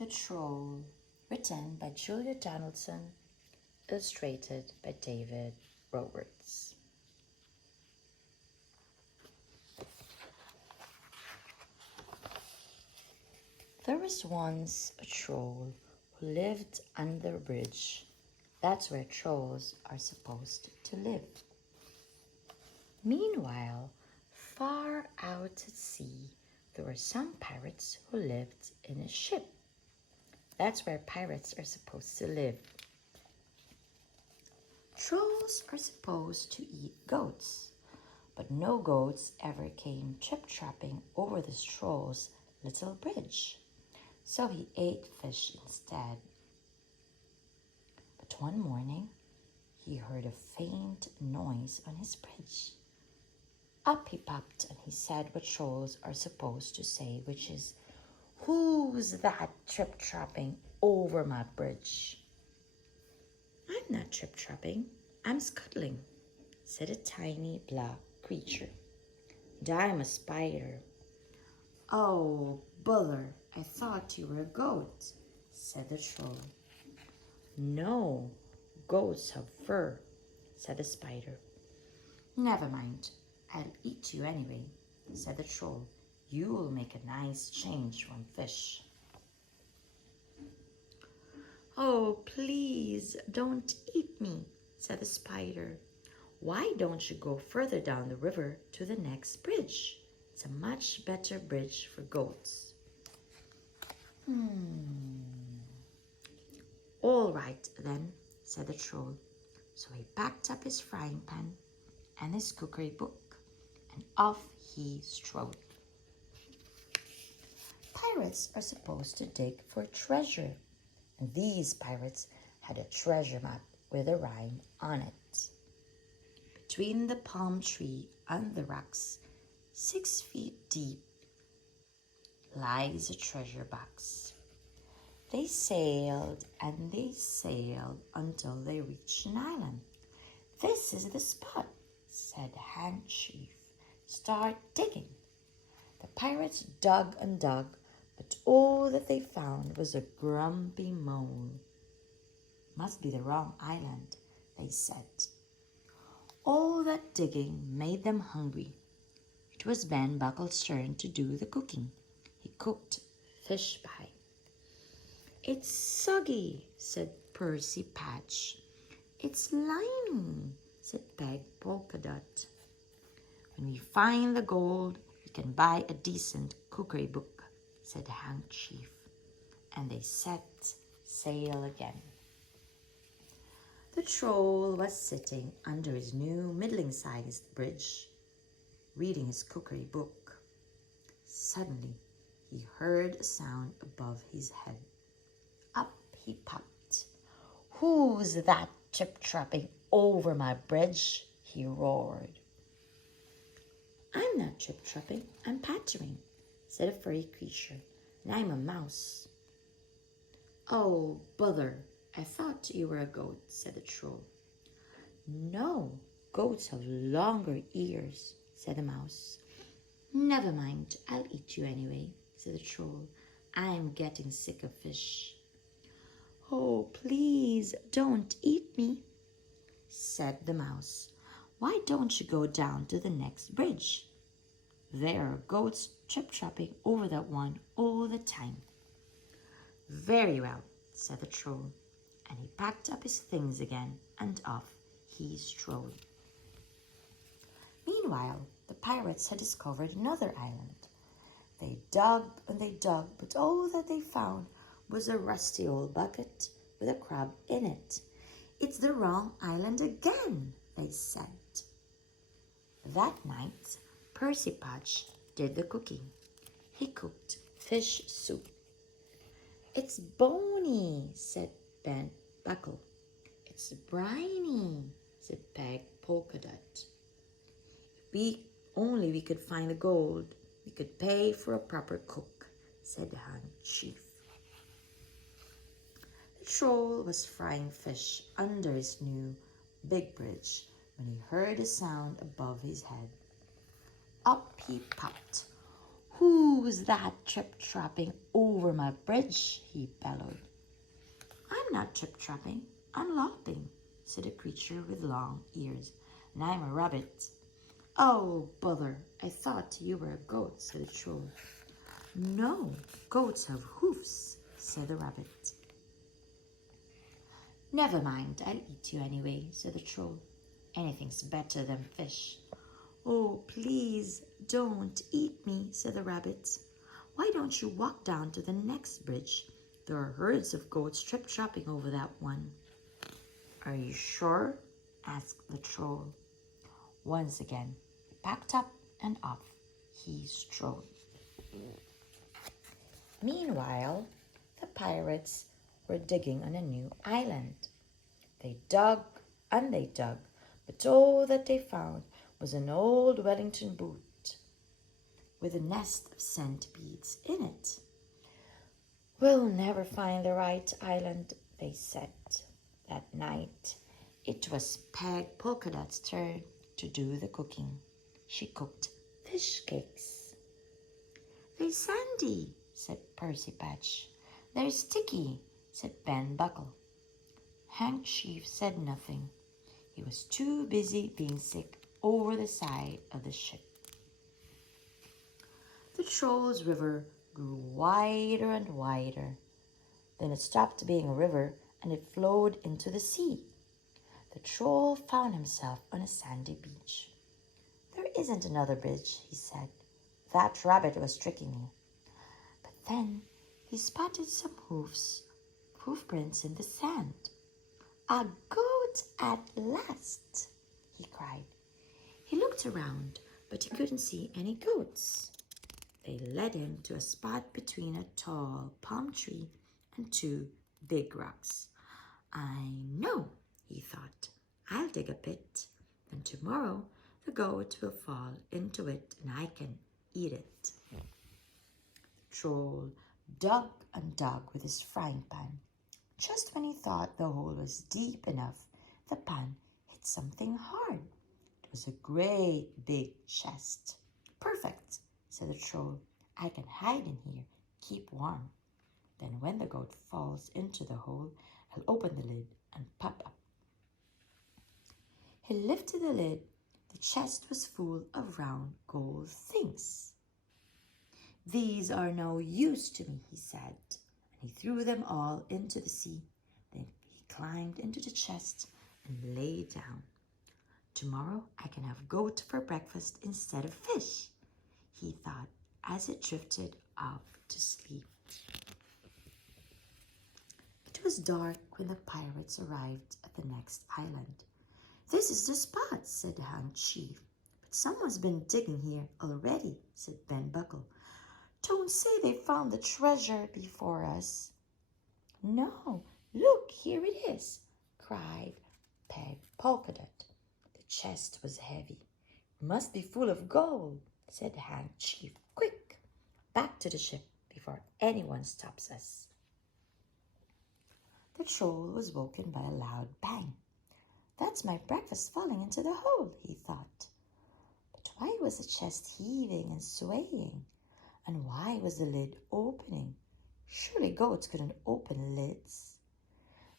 The Troll, written by Julia Donaldson, illustrated by David Roberts. There was once a troll who lived under a bridge. That's where trolls are supposed to live. Meanwhile, far out at sea, there were some pirates who lived in a ship. That's where pirates are supposed to live. Trolls are supposed to eat goats, but no goats ever came trip-trapping over this troll's little bridge, so he ate fish instead. But one morning, he heard a faint noise on his bridge. Up he popped and he said what trolls are supposed to say, which is, "Who's that trip-trapping over my bridge?" "I'm not trip-trapping, I'm scuttling," said a tiny black creature. "And I'm a spider." "Oh, bother, I thought you were a goat," said the troll. "No, goats have fur," said the spider. "Never mind, I'll eat you anyway," said the troll. "You'll make a nice change from fish." "Oh, please don't eat me," said the spider. "Why don't you go further down the river to the next bridge? It's a much better bridge for goats." "All right then," said the troll. So he packed up his frying pan and his cookery book, and off he strode. Pirates are supposed to dig for treasure, and these pirates had a treasure map with a rhyme on it. Between the palm tree and the rocks, 6 feet deep, lies a treasure box. They sailed and they sailed until they reached an island. "This is the spot," said Handkerchief. "Start digging." The pirates dug and dug, but all that they found was a grumpy mole. "Must be the wrong island," they said. All that digging made them hungry. It was Ben Buckle's turn to do the cooking. He cooked fish pie. "It's soggy," said Percy Patch. "It's slimy," said Peg Polka Dot. "When we find the gold, we can buy a decent cookery book," said Handkerchief. And they set sail again. The troll was sitting under his new middling-sized bridge, reading his cookery book. Suddenly, he heard a sound above his head. Up he popped. "Who's that trip-trapping over my bridge?" he roared. "I'm not trip-trapping, I'm pattering," said a furry creature, "and I'm a mouse." "Oh, bother, I thought you were a goat," said the troll. "No, goats have longer ears," said the mouse. "Never mind, I'll eat you anyway," said the troll. "I'm getting sick of fish." "Oh, please don't eat me," said the mouse. "Why don't you go down to the next bridge? There are goats trip-trapping over that one all the time." "Very well," said the troll, and he packed up his things again, and off he strode. Meanwhile, the pirates had discovered another island. They dug and they dug, but all that they found was a rusty old bucket with a crab in it. "It's the wrong island again," they said. That night, Percy Patch did the cooking. He cooked fish soup. "It's bony," said Ben Buckle. "It's briny," said Peg Polka Dot. If we could find the gold, we could pay for a proper cook," said Handkerchief. The troll was frying fish under his new big bridge when he heard a sound above his head. Up he popped. "Who's that trip-trapping over my bridge?" he bellowed. "I'm not trip-trapping, I'm lopping," said a creature with long ears, "and I'm a rabbit." "Oh, bother, I thought you were a goat," said the troll. "No, goats have hoofs," said the rabbit. "Never mind, I'll eat you anyway," said the troll. "Anything's better than fish." "Oh, please don't eat me," said the rabbit. "Why don't you walk down to the next bridge? There are herds of goats trip-trapping over that one." "Are you sure?" asked the troll. Once again, he packed up and off he strode. Meanwhile, the pirates were digging on a new island. They dug and they dug, but all that they found was an old Wellington boot with a nest of centipedes in it. "We'll never find the right island," they said. That night, it was Peg Polkadot's turn to do the cooking. She cooked fish cakes. "They're sandy," said Percy Patch. "They're sticky," said Ben Buckle. Hank Chief said nothing. He was too busy being sick over the side of the ship. The Trolls River grew wider and wider. Then it stopped being a river and it flowed into the sea. The troll found himself on a sandy beach. "There isn't another bridge," he said. "That rabbit was tricking me." But then he spotted some hoof prints in the sand. "A goat at last!" he cried. He looked around, but he couldn't see any goats. They led him to a spot between a tall palm tree and two big rocks. "I know," he thought. "I'll dig a pit. Then tomorrow the goat will fall into it and I can eat it." The troll dug and dug with his frying pan. Just when he thought the hole was deep enough, the pan hit something hard. It was a great big chest. "Perfect," said the troll. "I can hide in here, keep warm. Then when the goat falls into the hole, I'll open the lid and pop up." He lifted the lid. The chest was full of round gold things. "These are no use to me," he said, and he threw them all into the sea. Then he climbed into the chest and lay down. "Tomorrow I can have goat for breakfast instead of fish," he thought as he drifted off to sleep. It was dark when the pirates arrived at the next island. "This is the spot," said the Hand Chief. "But someone's been digging here already," said Ben Buckle. "Don't say they found the treasure before us." "No, look, here it is," cried Peg Polkadot. The chest was heavy. "It must be full of gold," said the Hand Chief. "Quick, back to the ship before anyone stops us." The troll was woken by a loud bang. "That's my breakfast falling into the hole," he thought. But why was the chest heaving and swaying? And why was the lid opening? Surely goats couldn't open lids.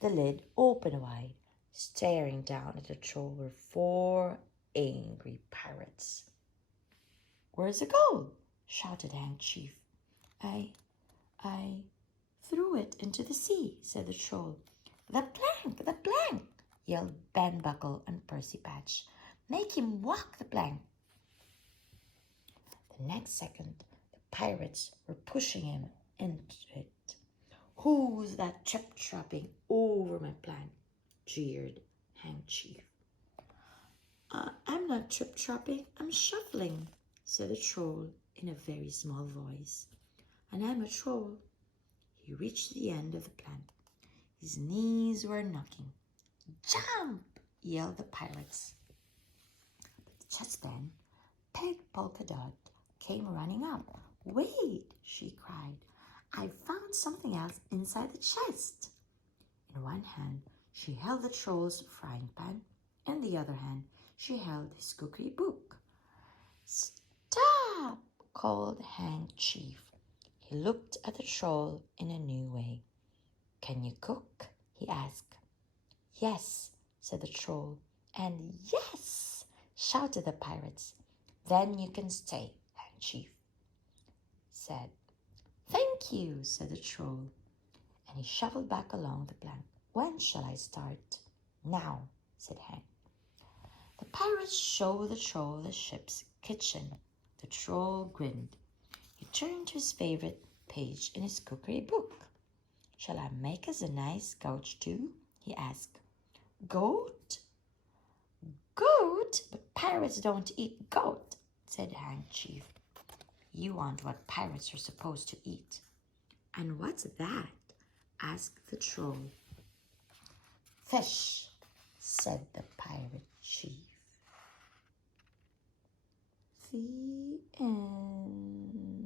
The lid opened wide. Staring down at the troll were 4 angry pirates. "Where's the gold?" shouted Hank Chief. I threw it into the sea," said the troll. The plank, yelled Ben Buckle and Percy Patch. "Make him walk the plank." The next second, the pirates were pushing him into it. "Who's that trip-trapping over my plank?" jeered Hank Chief. I'm not trip-trapping, I'm shuffling," said the troll in a very small voice. "And I'm a troll." He reached the end of the plank. His knees were knocking. "Jump!" yelled the pirates. But just then, Peg Polkadot came running up. "Wait!" she cried. "I found something else inside the chest." In one hand, she held the troll's frying pan. In the other hand, she held his cookery book. "Stop!" called Hank Chief. He looked at the troll in a new way. "Can you cook?" he asked. "Yes," said the troll. "And yes," shouted the pirates. "Then you can stay," Hank Chief said. "Thank you," said the troll, and he shuffled back along the plank. "When shall I start?" "Now," said Hank. The pirates showed the troll the ship's kitchen. The troll grinned. He turned to his favorite page in his cookery book. "Shall I make us a nice goat stew?" he asked. "Goat? Goat? But pirates don't eat goat," said Hank Chief. "You want what pirates are supposed to eat." "And what's that?" asked the troll. "Fish," said the pirate chief. The end.